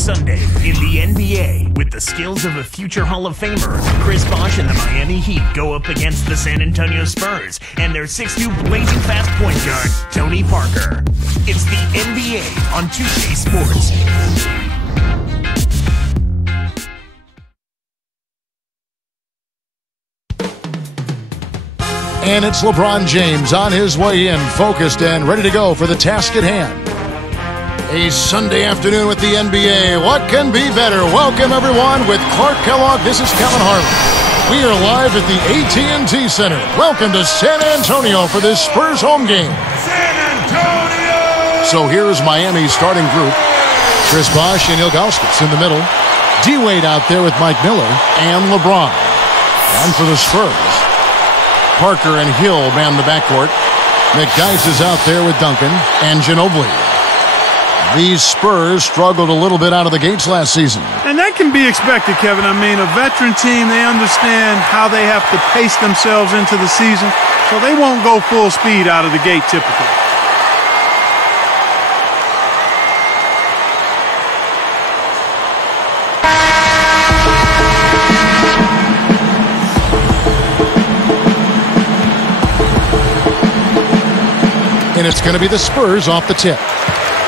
Sunday in the NBA, with the skills of a future Hall of Famer, Chris Bosh and the Miami Heat go up against the San Antonio Spurs and their 6'2" blazing fast point guard, Tony Parker. It's the NBA on Tuesday Sports. And it's LeBron James on his way in, focused and ready to go for the task at hand. A Sunday afternoon with the NBA. What can be better? Welcome, everyone, with Clark Kellogg. This is Kevin Harlan. We are live at the AT&T Center. Welcome to San Antonio for this Spurs home game. San Antonio! So here's Miami's starting group. Chris Bosh and Ilgauskas in the middle. D-Wade out there with Mike Miller and LeBron. And for the Spurs, Parker and Hill man the backcourt. McDyess is out there with Duncan and Ginobili. These Spurs struggled a little bit out of the gates last season. And that can be expected, Kevin. I mean, a veteran team, they understand how they have to pace themselves into the season, so they won't go full speed out of the gate typically. And it's going to be the Spurs off the tip.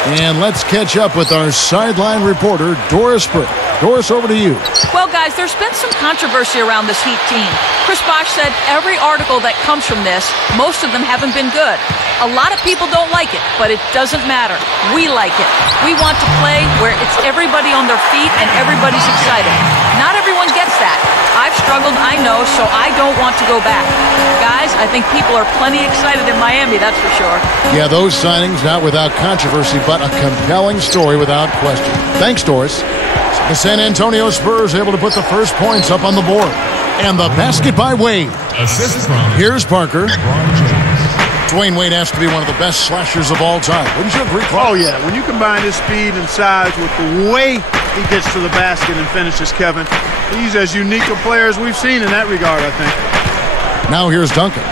And let's catch up with our sideline reporter, Doris Burke. Doris, over to you. Well, guys, there's been some controversy around this Heat team. Chris Bosh said every article that comes from this, most of them haven't been good. A lot of people don't like it, but it doesn't matter. We like it. We want to play where it's everybody on their feet and everybody's excited. Not everyone gets that. I've struggled, I know, so I don't want to go back. Guys, I think people are plenty excited in Miami, that's for sure. Yeah, those signings not without controversy, but a compelling story without question. Thanks, Doris. The San Antonio Spurs able to put the first points up on the board. And the basket by Wade. Assist from Here's Parker. LeBron James. Dwayne Wade has to be one of the best slashers of all time. Wouldn't you agree, Clark? Oh, yeah. When you combine his speed and size with the way he gets to the basket and finishes, Kevin, he's as unique a player as we've seen in that regard, I think. Now here's Duncan.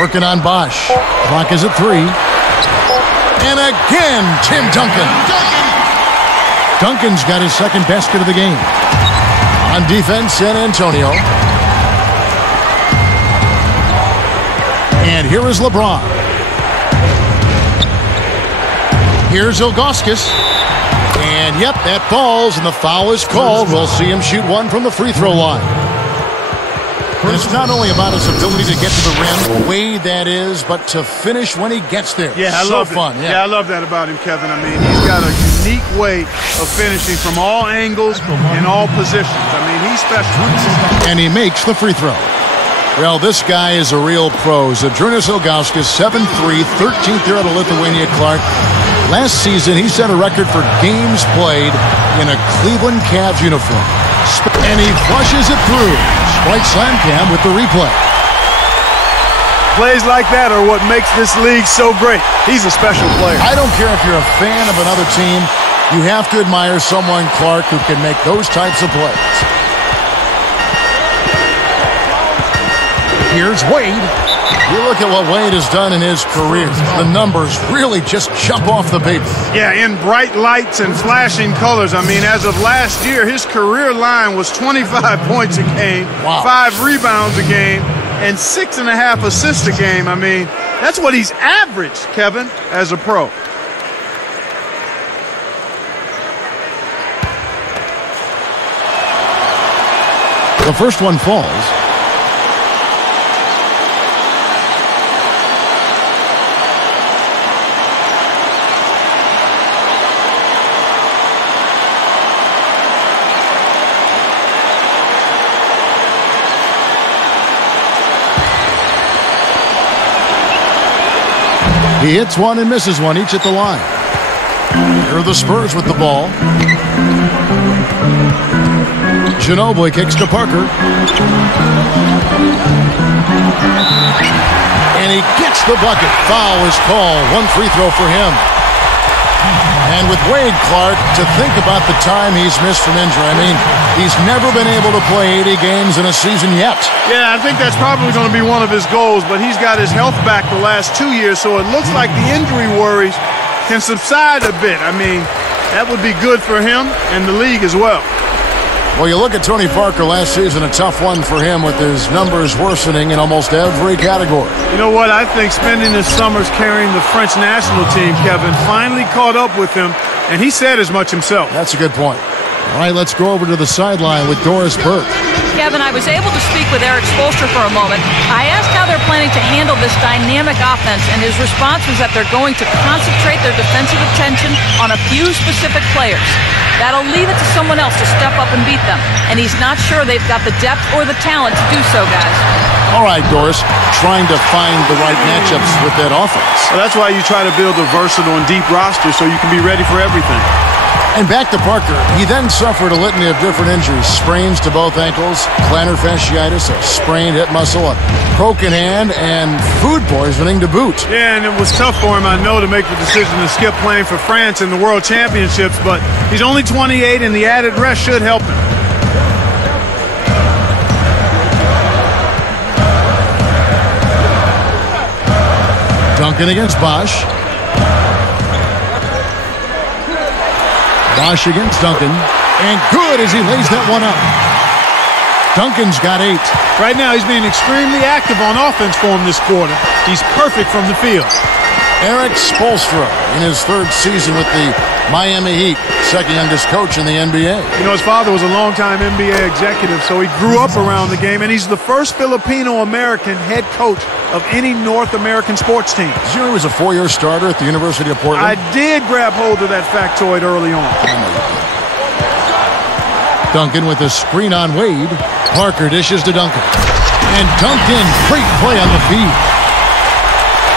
Working on Bosh. Clock is at 3. And again, Tim Duncan. Duncan's got his second basket of the game. On defense, San Antonio. And here is LeBron. Here's Ilgauskas. And yep, that falls, and the foul is called. We'll see him shoot one from the free throw line. And it's not only about his ability to get to the rim, Wade that is, but to finish when he gets there. Yeah, I love fun. it. Yeah, I love that about him, Kevin. I mean, he's got a unique way of finishing from all angles and all positions. I mean, he's special. And he makes the free throw. Well, this guy is a real pro. Zydrunas Ilgauskas, 7'3", 13th year out of Lithuania, Clark. Last season, he set a record for games played in a Cleveland Cavs uniform. And he flushes it through. Sprite Slam Cam with the replay. Plays like that are what makes this league so great. He's a special player. I don't care if you're a fan of another team. You have to admire someone, Clark, who can make those types of plays. Here's Wade. You look at what Wade has done in his career. The numbers really just jump off the paper. Yeah, in bright lights and flashing colors. I mean, as of last year, his career line was 25 points a game, Wow. 5 rebounds a game, and 6.5 assists a game. I mean, that's what he's averaged, Kevin, as a pro. The first one falls. He hits one and misses one, each at the line. Here are the Spurs with the ball. Ginobili kicks to Parker. And he gets the bucket. Foul is called. One free throw for him. And with Wade, Clark, to think about the time he's missed from injury. I mean, he's never been able to play 80 games in a season yet. Yeah, I think that's probably going to be one of his goals, but he's got his health back the last 2 years, so it looks like the injury worries can subside a bit. I mean, that would be good for him and the league as well. Well, you look at Tony Parker last season, a tough one for him with his numbers worsening in almost every category. You know what? I think spending his summers carrying the French national team, Kevin, finally caught up with him, and he said as much himself. That's a good point. All right, let's go over to the sideline with Doris Burke. Kevin, I was able to speak with Eric Spoelstra for a moment. I asked how they're planning to handle this dynamic offense, and his response was that they're going to concentrate their defensive attention on a few specific players. That'll leave it to someone else to step up and beat them, and he's not sure they've got the depth or the talent to do so, guys. All right, Doris, trying to find the right matchups with that offense. Well, that's why you try to build a versatile and deep roster so you can be ready for everything. And back to Parker. He then suffered a litany of different injuries. Sprains to both ankles, plantar fasciitis, a sprained hip muscle, a broken hand, and food poisoning to boot. Yeah, and it was tough for him, I know, to make the decision to skip playing for France in the World Championships, but he's only 28, and the added rest should help him. Duncan against Bosch. Bosch against Duncan. And good as he lays that one up. Duncan's got 8. Right now, he's being extremely active on offense for him this quarter. He's perfect from the field. Eric Spoelstra in his 3rd season with the Miami Heat, second youngest coach in the NBA. You know, his father was a longtime NBA executive, so he grew up around the game, and he's the first Filipino-American head coach of any North American sports team. Did you know he was a 4-year starter at the University of Portland? I did grab hold of that factoid early on. Duncan with a screen on Wade. Parker dishes to Duncan. And Duncan, great play on the feed.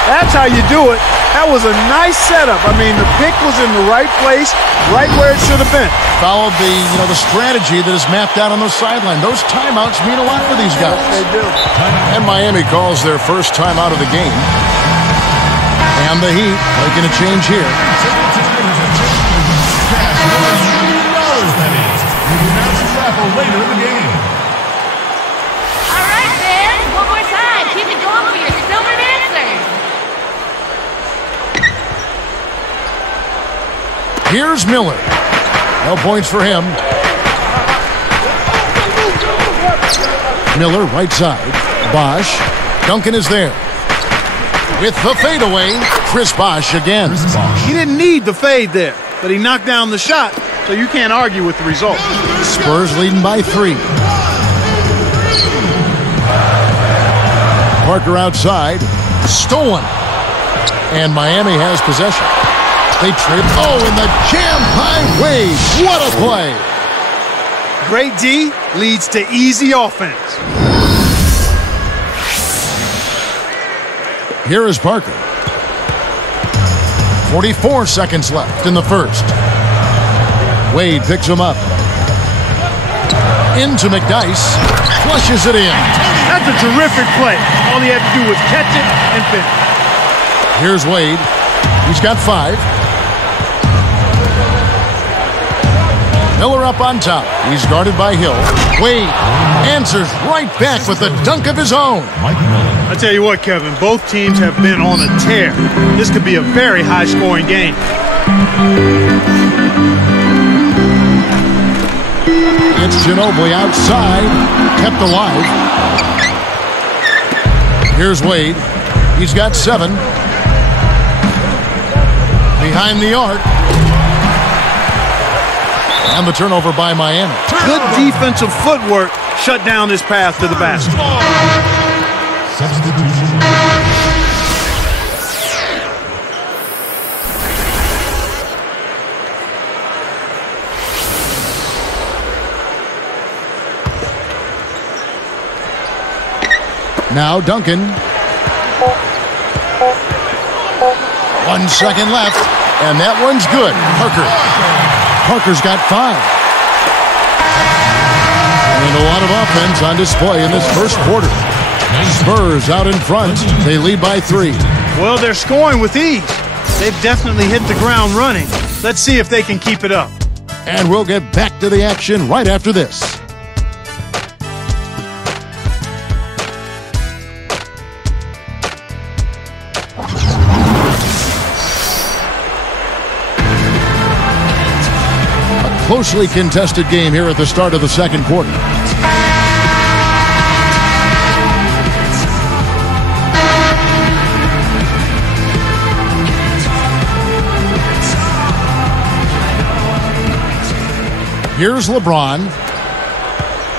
That's how you do it. That was a nice setup. I mean, the pick was in the right place, right where it should have been. Followed the strategy that is mapped out on the sideline. Those timeouts mean a lot for these guys. Yes, they do. And Miami calls their first timeout of the game. And the Heat making a change here. Later in the game. All right, fans, one more time. Keep it going for your silver dancers. Here's Miller. No points for him. Miller, right side. Bosch. Duncan is there. With the fadeaway, Chris Bosch again. He didn't need the fade there, but he knocked down the shot, so you can't argue with the result. Spurs leading by 3. Parker outside. Stolen. And Miami has possession. They trade. Oh, and the jam by Wade. What a play. Great D leads to easy offense. Here is Parker. 44 seconds left in the first. Wade picks him up. Into McDyess. Flushes it in. That's a terrific play. All he had to do was catch it and finish. Here's Wade. He's got 5. Miller up on top. He's guarded by Hill. Wade answers right back with a dunk of his own. I tell you what, Kevin, both teams have been on a tear. This could be a very high-scoring game. It's Ginobili outside, kept alive. Here's Wade. He's got 7. Behind the arc. And the turnover by Miami. Good defensive footwork shut down his path to the basket. Substitution. Now Duncan. 1 second left, and that one's good. Parker's got 5. And a lot of offense on display in this first quarter. Spurs out in front. They lead by 3. Well, they're scoring with ease. They've definitely hit the ground running. Let's see if they can keep it up. And we'll get back to the action right after this. closely contested game here at the start of the second quarter. Here's LeBron.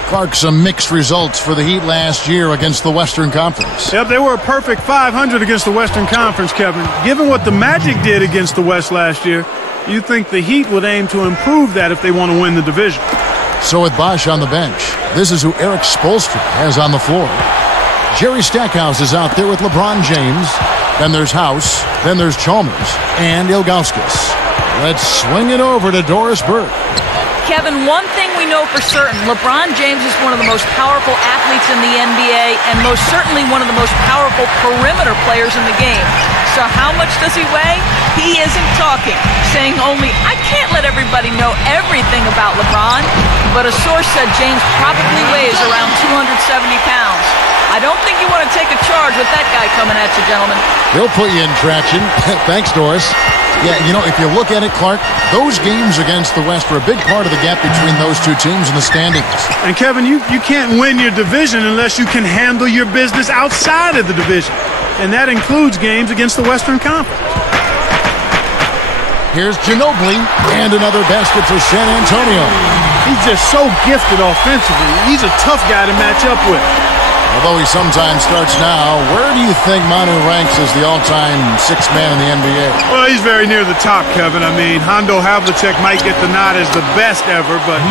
Clark, some mixed results for the Heat last year against the Western Conference. Yep, they were a perfect 500 against the Western Conference, Kevin. Given what the Magic did against the West last year, you'd think the Heat would aim to improve that if they want to win the division. So with Bosh on the bench, this is who Eric Spoelstra has on the floor. Jerry Stackhouse is out there with LeBron James. Then there's House. Then there's Chalmers and Ilgauskas. Let's swing it over to Doris Burke. Kevin, one thing we know for certain, LeBron James is one of the most powerful athletes in the NBA and most certainly one of the most powerful perimeter players in the game. So how much does he weigh? He isn't talking, saying only, I can't let everybody know everything about LeBron, but a source said James probably weighs around 270 pounds. I don't think you want to take a charge with that guy coming at you, gentlemen. He'll put you in traction. Thanks, Doris. Yeah, you know, if you look at it, Clark, those games against the West are a big part of the gap between those two teams in the standings. And, Kevin, you can't win your division unless you can handle your business outside of the division. And that includes games against the Western Conference. Here's Ginobili, and another basket for San Antonio. He's just so gifted offensively. He's a tough guy to match up with. Although he sometimes starts now, where do you think Manu ranks as the all-time sixth man in the NBA? Well, he's very near the top, Kevin. I mean, Hondo Havlicek might get the nod as the best ever, but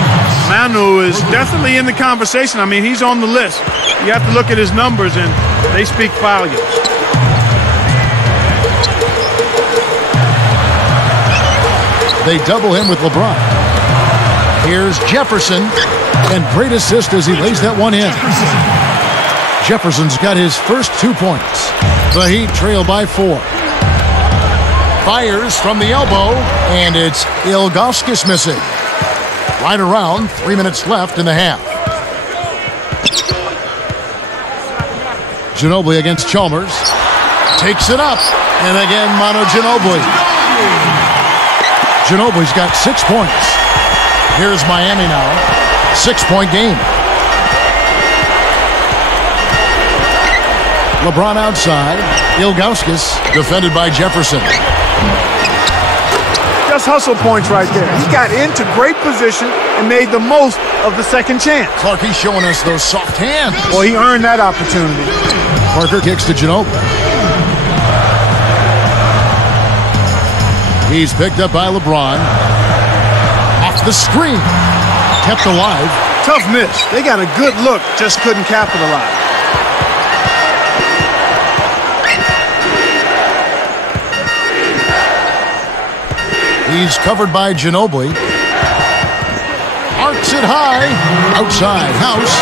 Manu is definitely in the conversation. I mean, he's on the list. You have to look at his numbers, and they speak volumes. They double him with LeBron. Here's Jefferson, and great assist as he lays that one in. Jefferson's got his first 2 points. The Heat trail by 4. Fires from the elbow, and it's Ilgauskas missing. Right around 3 minutes left in the half. Ginobili against Chalmers. Takes it up, and again Manu Ginobili. Ginobili's got 6 points. Here's Miami now. 6-point game. LeBron outside. Ilgauskas defended by Jefferson. Just hustle points right there. He got into great position and made the most of the second chance. Clark, he's showing us those soft hands. Well, he earned that opportunity. Parker kicks to Ginobili. He's picked up by LeBron. Off the screen. Kept alive. Tough miss. They got a good look, just couldn't capitalize. He's covered by Ginobili. Arcs it high. Outside. House.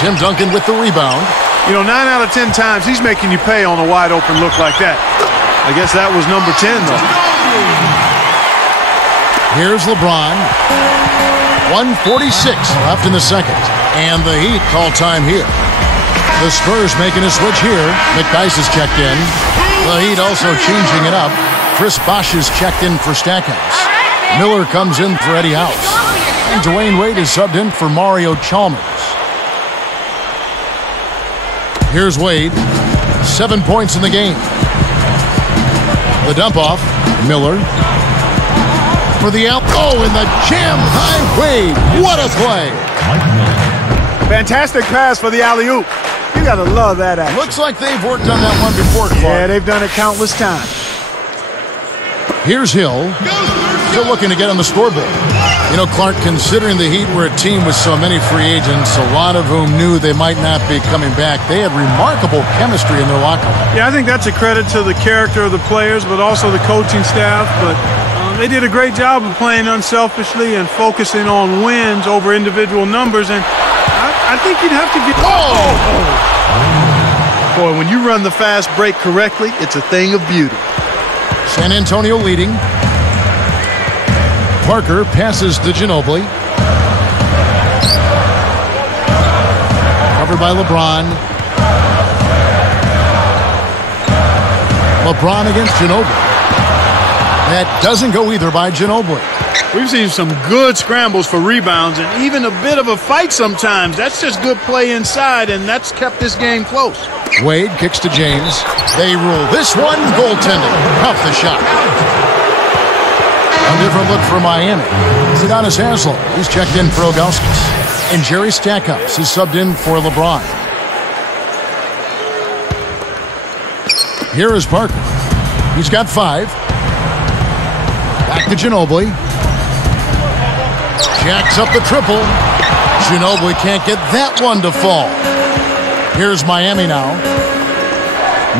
Tim Duncan with the rebound. You know, 9 out of 10 times he's making you pay on a wide open look like that. I guess that was number 10, though. Here's LeBron. 1:46 left in the second. And the Heat call time here. The Spurs making a switch here. McDyess is checked in. The Heat also changing it up. Chris Bosh is checked in for Stackhouse. Miller comes in for Eddie House. And Dwayne Wade is subbed in for Mario Chalmers. Here's Wade. 7 points in the game. The dump off. Miller. For the out. Oh, and the jam by Wade. What a play. Fantastic pass for the alley-oop. You got to love that action. Looks like they've worked on that one before, Clark. Yeah, they've done it countless times. Here's Hill. Still looking to get on the scoreboard. You know, Clark, considering the Heat were a team with so many free agents, a lot of whom knew they might not be coming back, they had remarkable chemistry in their locker room. Yeah, I think that's a credit to the character of the players, but also the coaching staff. But they did a great job of playing unselfishly and focusing on wins over individual numbers. And I think you'd have to get... Oh! Boy, when you run the fast break correctly, it's a thing of beauty. San Antonio leading. Parker passes to Ginobili. Covered by LeBron. LeBron against Ginobili. That doesn't go either by Ginobili. We've seen some good scrambles for rebounds and even a bit of a fight sometimes. That's just good play inside, and that's kept this game close. Wade kicks to James. They rule this one goaltending. Off the shot. A different look for Miami. Udonis Haslem, he's checked in for Ilgauskas. And Jerry Stackhouse is subbed in for LeBron. Here is Parker. He's got 5. Back to Ginobili. Jacks up the triple. Ginobili can't get that one to fall. Here's Miami now.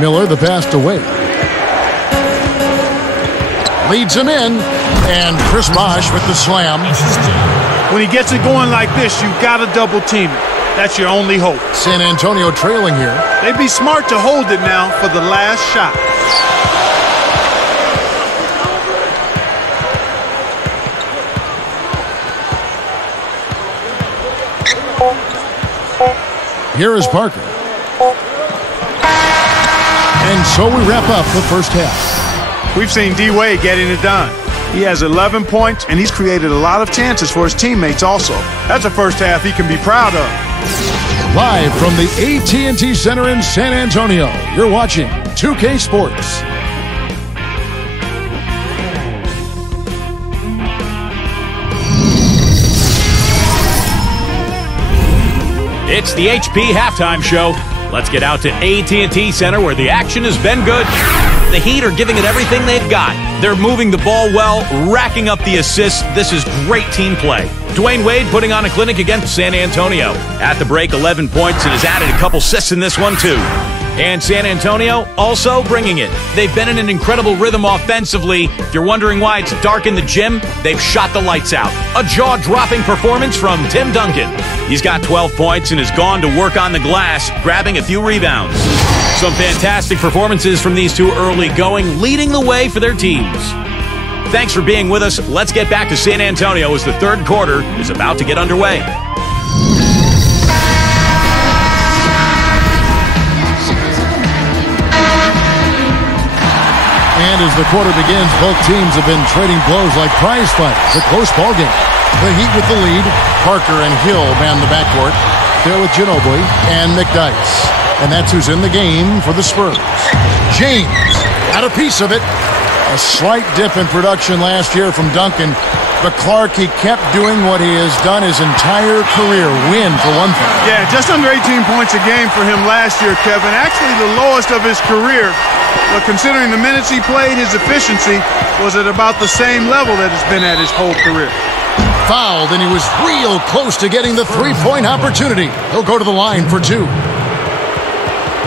Miller, the pass to Wade. Leads him in. And Chris Bosh with the slam. When he gets it going like this, you've got to double team it. That's your only hope. San Antonio trailing here. They'd be smart to hold it now for the last shot. Here is Parker. And so we wrap up the first half. We've seen D-Wade getting it done. He has 11 points, and he's created a lot of chances for his teammates also. That's a first half he can be proud of. Live from the AT&T Center in San Antonio, you're watching 2K Sports. It's the HP Halftime Show. Let's get out to AT&T Center where the action has been good. The Heat are giving it everything they've got. They're moving the ball well, racking up the assists. This is great team play. Dwayne Wade putting on a clinic against San Antonio. At the break, 11 points and has added a couple assists in this one too. And San Antonio also bringing it. They've been in an incredible rhythm offensively. If you're wondering why it's dark in the gym, they've shot the lights out. A jaw-dropping performance from Tim Duncan. He's got 12 points and has gone to work on the glass, grabbing a few rebounds. Some fantastic performances from these two early going, leading the way for their teams. Thanks for being with us. Let's get back to San Antonio as the third quarter is about to get underway. And as the quarter begins, both teams have been trading blows like prize fights. A close ball game. The Heat with the lead. Parker and Hill man the backcourt. There with Ginobili and McDyess. And that's who's in the game for the Spurs. James got a piece of it. A slight dip in production last year from Duncan. But Clark, he kept doing what he has done his entire career. Win for one thing. Yeah, just under 18 points a game for him last year, Kevin. Actually the lowest of his career. But considering the minutes he played, his efficiency was at about the same level that it's been at his whole career. Fouled, and he was real close to getting the three-point opportunity. He'll go to the line for 2.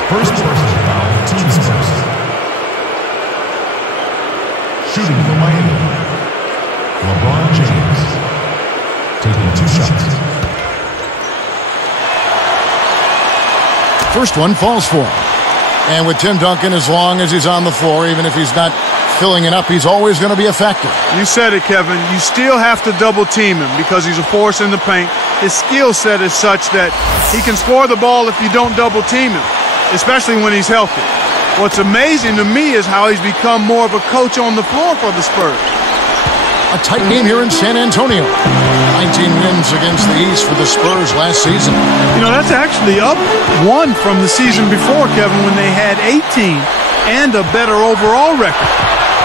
First personal foul, team Spurs. Shooting for Miami, LeBron James. Taking 2 shots. First one falls for him. And with Tim Duncan, as long as he's on the floor, even if he's not filling it up, he's always going to be effective. You said it, Kevin. You still have to double team him because he's a force in the paint. His skill set is such that he can score the ball if you don't double team him, especially when he's healthy. What's amazing to me is how he's become more of a coach on the floor for the Spurs. A tight game here in San Antonio. 19 wins against the East for the Spurs last season. You know, that's actually up 1 from the season before, Kevin, when they had 18 and a better overall record.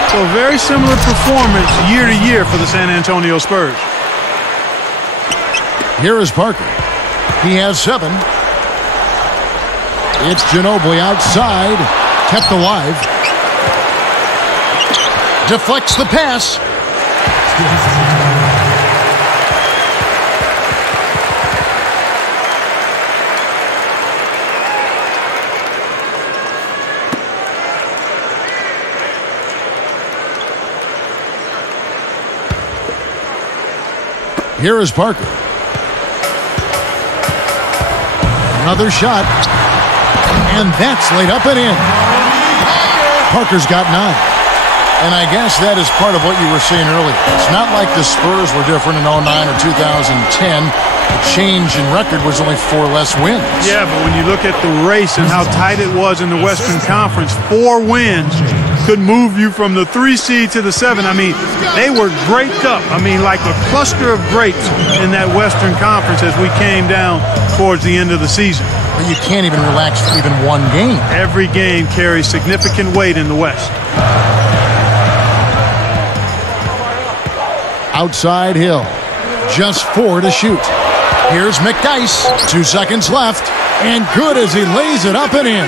So a very similar performance year to year for the San Antonio Spurs. Here is Parker. He has 7. It's Ginobili outside. Kept alive. Deflects the pass. Here is Parker. Another shot. And that's laid up and in. Parker's got 9. And I guess that is part of what you were saying earlier. It's not like the Spurs were different in 09 or 2010. The change in record was only 4 less wins. Yeah, but when you look at the race and how tight it was in the Western Conference, 4 wins could move you from the 3 seed to the 7. I mean, they were graped up. I mean, like a cluster of grapes in that Western Conference as we came down towards the end of the season. But you can't even relax for even one game. Every game carries significant weight in the West. Outside Hill. Just 4 to shoot. Here's McDice. 2 seconds left. And good as he lays it up and in.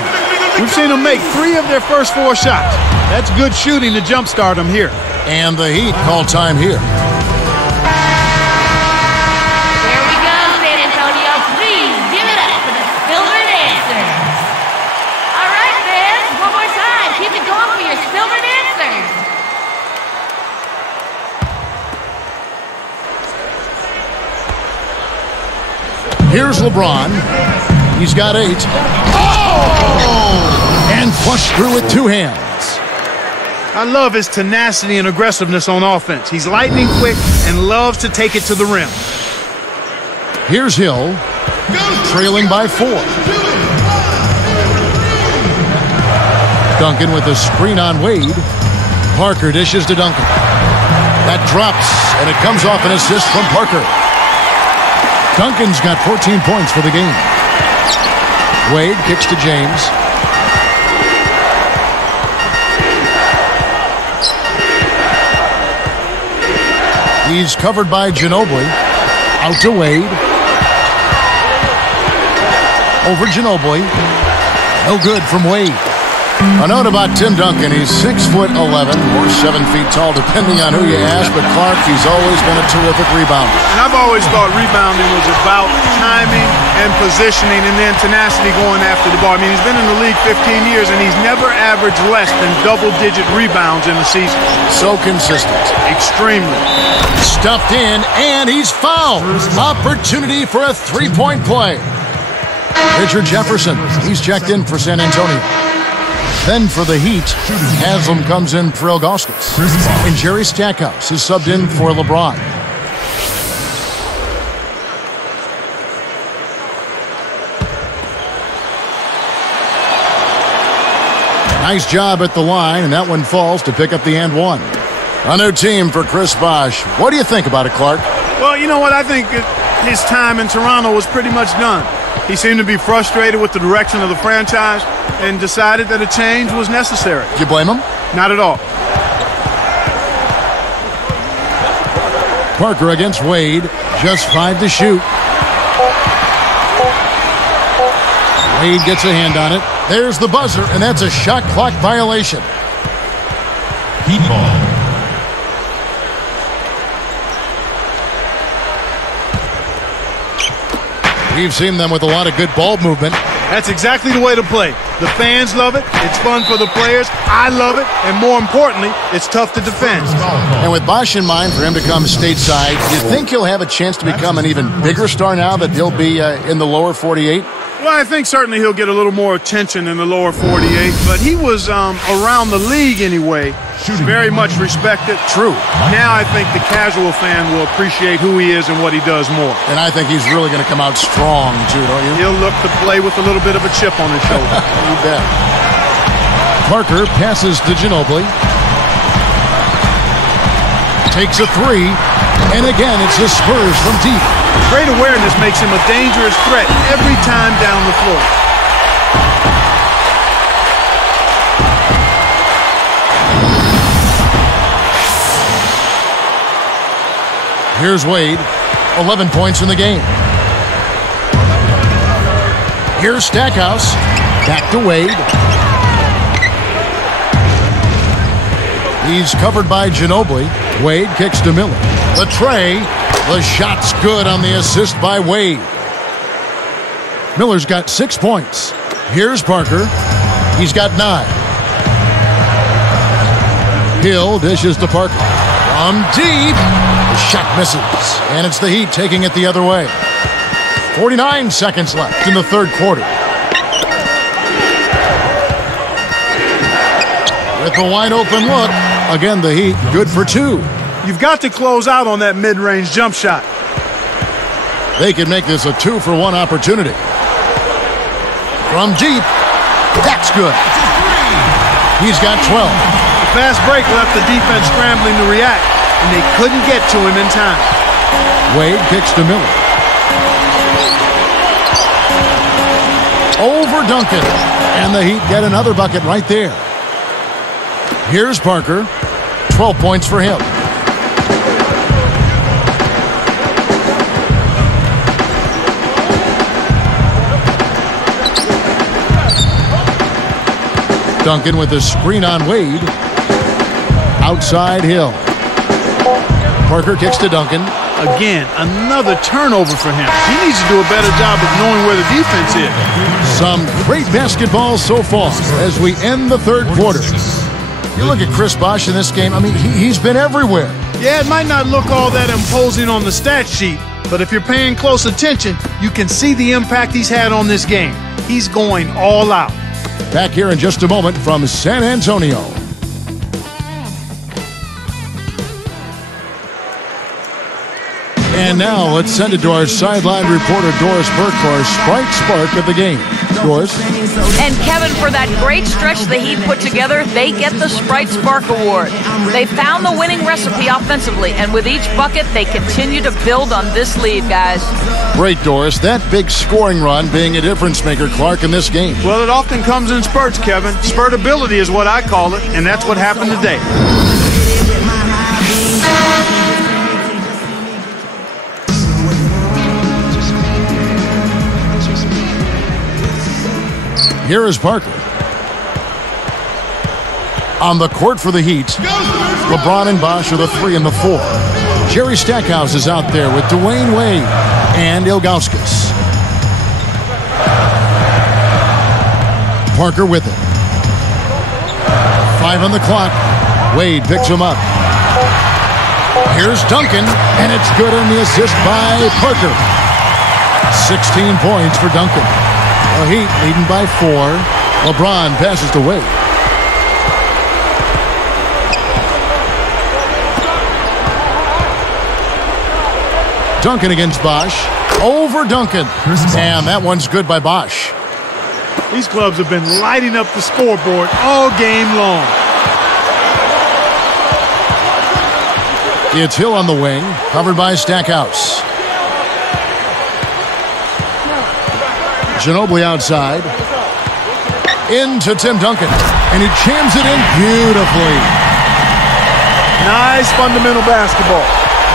We've seen them make 3 of their first 4 shots. That's good shooting to jumpstart them here. And the Heat call time here. There we go, San Antonio. Please give it up for the Silver Dancers. All right, fans, one more time. Keep it going for your Silver Dancers. Here's LeBron. He's got 8. Oh! And flushed through with 2 hands. I love his tenacity and aggressiveness on offense. He's lightning quick and loves to take it to the rim. Here's Hill. Trailing by 4. Duncan with a screen on Wade. Parker dishes to Duncan. That drops, and it comes off an assist from Parker. Duncan's got 14 points for the game. Wade kicks to James. He's covered by Ginobili. Out to Wade. Over Ginobili. No good from Wade. A note about Tim Duncan. He's 6'11" or 7 feet tall, depending on who you ask. But Clark, he's always been a terrific rebounder. And I've always thought rebounding was about timing and positioning and then tenacity going after the ball. I mean, he's been in the league 15 years, and he's never averaged less than double-digit rebounds in a season. So consistent. Extremely. Stuffed in, and he's fouled. Opportunity for a 3-point play. Richard Jefferson, he's checked in for San Antonio. Then for the Heat, Haslam comes in for Ilgauskas. And Jerry Stackhouse is subbed in for LeBron. Nice job at the line, and that one falls to pick up the and one. A new team for Chris Bosh. What do you think about it, Clark? Well, you know what? I think his time in Toronto was pretty much done. He seemed to be frustrated with the direction of the franchise and decided that a change was necessary. Do you blame him? Not at all. Parker against Wade. Just 5 to shoot. Wade gets a hand on it. There's the buzzer, and that's a shot clock violation. Heat ball. We've seen them with a lot of good ball movement. That's exactly the way to play. The fans love it. It's fun for the players. I love it. And more importantly, it's tough to defend. And with Bosh in mind for him to come stateside, do you think he'll have a chance to become an even bigger star now that he'll be in the lower 48? Well, I think certainly he'll get a little more attention in the lower 48, but he was around the league anyway, very much respected. True. Now I think the casual fan will appreciate who he is and what he does more. And I think he's really going to come out strong, too, don't you? He'll look to play with a little bit of a chip on his shoulder. You bet. Parker passes to Ginobili. Takes a 3, and again it's the Spurs from deep. Great awareness makes him a dangerous threat every time down the floor. Here's Wade, 11 points in the game. Here's Stackhouse, back to Wade. He's covered by Ginobili. Wade kicks to Miller. The tray. The shot's good on the assist by Wade. Miller's got 6 points. Here's Parker. He's got 9. Hill dishes to Parker. From deep. The shot misses. And it's the Heat taking it the other way. 49 seconds left in the third quarter. With the wide open look. Again, the Heat good for 2. You've got to close out on that mid-range jump shot. They can make this a 2-for-1 opportunity. From deep, that's good. He's got 12. The fast break left the defense scrambling to react, and they couldn't get to him in time. Wade kicks to Miller. Over Duncan. And the Heat get another bucket right there. Here's Parker. 12 points for him. Duncan with a screen on Wade. Outside Hill. Parker kicks to Duncan. Again, another turnover for him. He needs to do a better job of knowing where the defense is. Some great basketball so far as we end the third quarter. You look at Chris Bosh in this game, I mean, he's been everywhere. Yeah, it might not look all that imposing on the stat sheet, but if you're paying close attention, you can see the impact he's had on this game. He's going all out. Back here in just a moment from San Antonio. And now let's send it to our sideline reporter, Doris Burke, for our Sprite Spark of the game. Doris? And Kevin, for that great stretch the Heat put together, they get the Sprite Spark Award. They found the winning recipe offensively, and with each bucket, they continue to build on this lead, guys. Great, Doris. That big scoring run being a difference maker, Clark, in this game. Well, it often comes in spurts, Kevin. Spurtability is what I call it, and that's what happened today. Here is Parker. On the court for the Heat, LeBron and Bosh are the 3 and the 4. Jerry Stackhouse is out there with Dwayne Wade and Ilgauskas. Parker with it. 5 on the clock. Wade picks him up. Here's Duncan, and it's good on the assist by Parker. 16 points for Duncan. The Heat leading by 4. LeBron passes to Wade. Duncan against Bosh. Over Duncan. And that one's good by Bosh. These clubs have been lighting up the scoreboard all game long. It's Hill on the wing, covered by Stackhouse. Ginobili outside. Into Tim Duncan. And he jams it in beautifully. Nice fundamental basketball.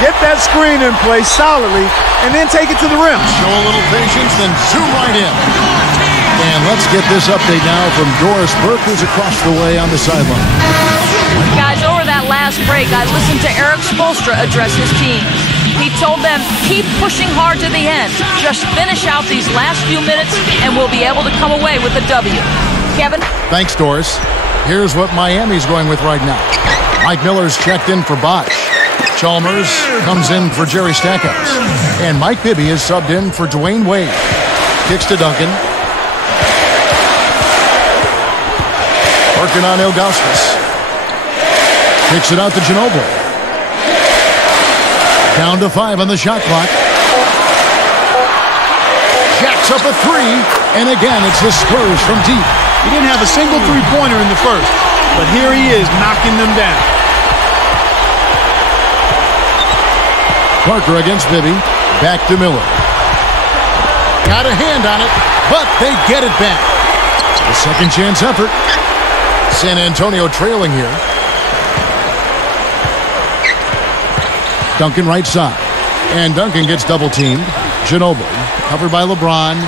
Get that screen in place solidly, and then take it to the rim. Show a little patience, then zoom right in. And let's get this update now from Doris Burke, who's across the way on the sideline. Guys, over that last break, I listened to Eric Spoelstra address his team. He told them, keep pushing hard to the end. Just finish out these last few minutes, and we'll be able to come away with a W. Kevin? Thanks, Doris. Here's what Miami's going with right now. Mike Miller's checked in for Bosh. Chalmers comes in for Jerry Stackhouse. And Mike Bibby is subbed in for Dwayne Wade. Kicks to Duncan. Working on Ilgauskas. Kicks it out to Ginobili. Down to 5 on the shot clock. Jacks up a 3. And again, it's the Spurs from deep. He didn't have a single three-pointer in the first, but here he is knocking them down. Parker against Bibby. Back to Miller. Got a hand on it, but they get it back. A second chance effort. San Antonio trailing here. Duncan right side. And Duncan gets double teamed. Ginobili covered by LeBron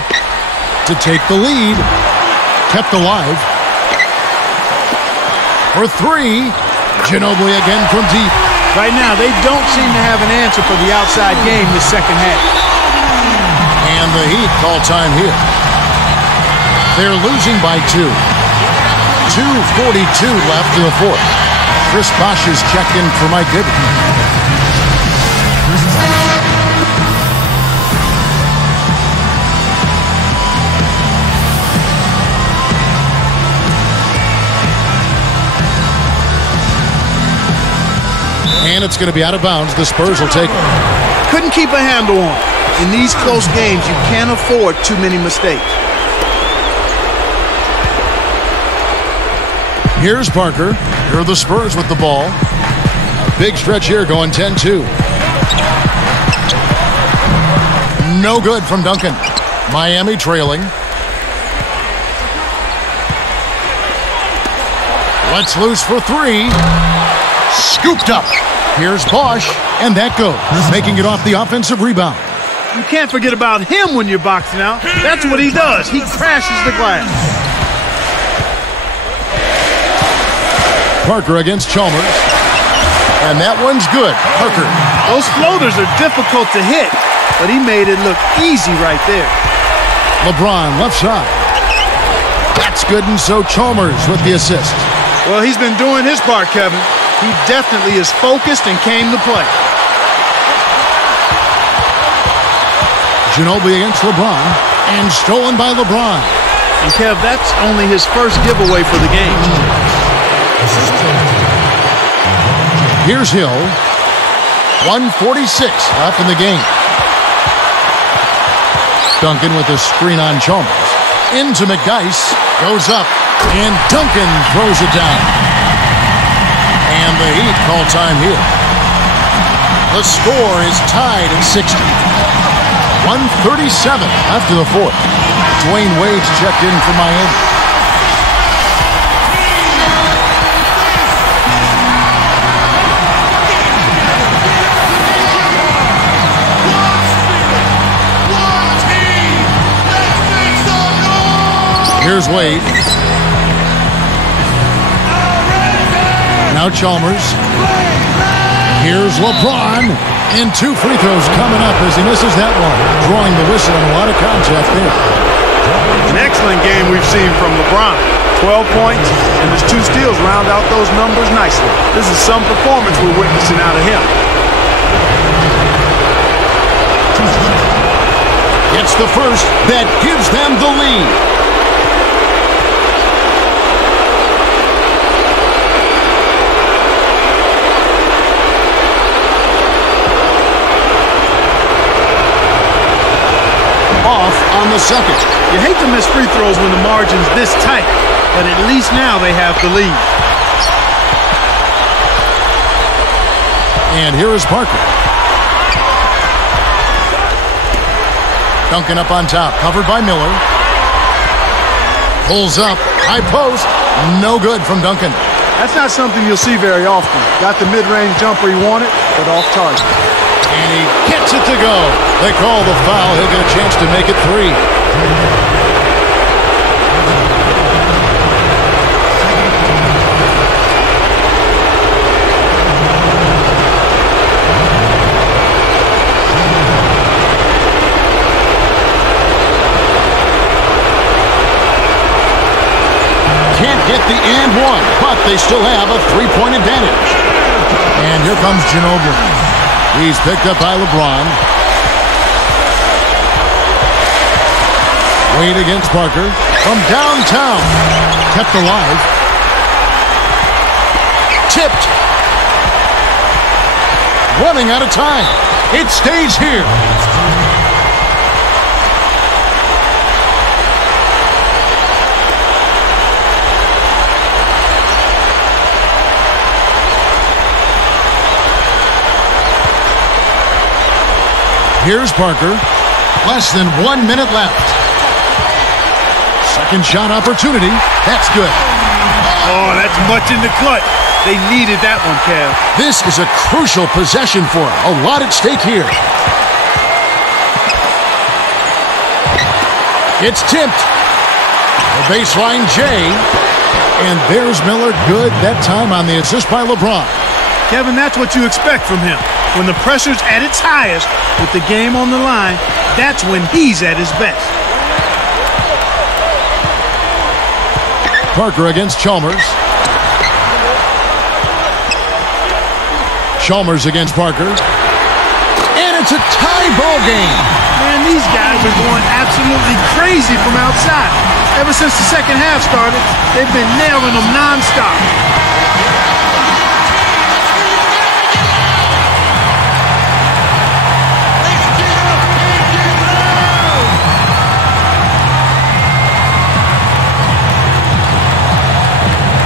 to take the lead. Kept alive. For 3. Ginobili again from deep. Right now, they don't seem to have an answer for the outside game this second half. And the Heat call time here. They're losing by 2. 2:42 left in the fourth. Chris Bosh is checked in for Mike Bibby. And it's going to be out of bounds. The Spurs will take it. Couldn't keep a handle on it. In these close games, you can't afford too many mistakes. Here's Parker. Here are the Spurs with the ball. A big stretch here going 10-2. No good from Duncan. Miami trailing. Let's loose for three. Scooped up. Here's Bosch, and that goes, making it off the offensive rebound. You can't forget about him when you're boxing out. That's what he does. He crashes the glass. Parker against Chalmers. And that one's good. Parker. Those floaters are difficult to hit, but he made it look easy right there. LeBron, left side. That's good, and so Chalmers with the assist. Well, he's been doing his part, Kevin. He definitely is focused and came to play. Ginobili against LeBron, and stolen by LeBron. And Kev, that's only his first giveaway for the game. Here's Hill. 1:46 left in the game. Duncan with a screen on Chalmers. Into McDyess. Goes up. And Duncan throws it down. And the Heat call time here. The score is tied at 60. 1:37 after the fourth. Dwayne Wade's checked in for Miami. Here's Wade. Now Chalmers. Here's LeBron. And two free throws coming up as he misses that one. Drawing the whistle and a lot of contact there. An excellent game we've seen from LeBron. 12 points and his 2 steals round out those numbers nicely. This is some performance we're witnessing out of him. Gets the first that gives them the lead. Off on the second. You hate to miss free throws when the margin's this tight, but at least now they have the lead. And here is Parker. Duncan up on top, covered by Miller. Pulls up, high post, no good from Duncan. That's not something you'll see very often. Got the mid-range jumper he wanted, but off target. And he gets it to go. They call the foul. He'll get a chance to make it 3. Can't get the and one, but they still have a 3-point advantage. And here comes Ginobili. He's picked up by LeBron. Wade against Parker. From downtown. Kept alive. Tipped. Running out of time. It stays here. Here's Parker. Less than 1 minute left. Second shot opportunity. That's good. Oh, that's much in the cut. They needed that one, Kev. This is a crucial possession for him. A lot at stake here. It's tipped. The baseline J. And there's Miller. Good that time on the assist by LeBron. Kevin, that's what you expect from him. When the pressure's at its highest, with the game on the line, that's when he's at his best. Parker against Chalmers. Chalmers against Parker. And it's a tie ball game. Man, these guys are going absolutely crazy from outside. Ever since the second half started, they've been nailing them nonstop.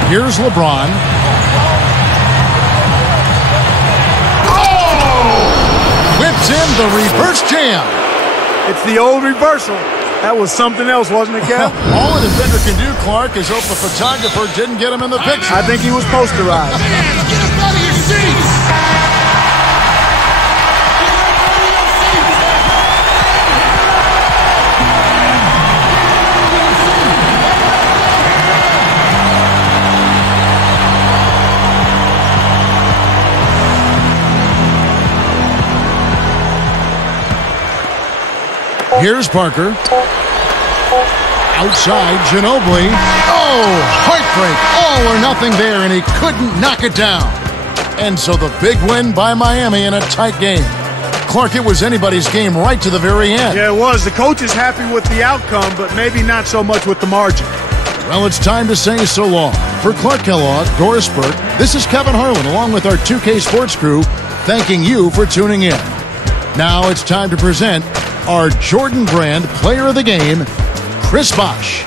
Here's LeBron. Whips in the reverse jam. It's the old reversal. That was something else, wasn't it, Kev? All a defender can do, Clark, is hope the photographer didn't get him in the picture. I think he was posterized. Get up out of your seats! Here's Parker. Outside, Ginobili. Oh, heartbreak. All or nothing there, and he couldn't knock it down. And so the big win by Miami in a tight game. Clark, it was anybody's game right to the very end. Yeah, it was. The coach is happy with the outcome, but maybe not so much with the margin. Well, it's time to say so long. For Clark Kellogg, Doris Burke, this is Kevin Harlan, along with our 2K Sports crew, thanking you for tuning in. Now it's time to present our Jordan Brand Player of the Game, Chris Bosh.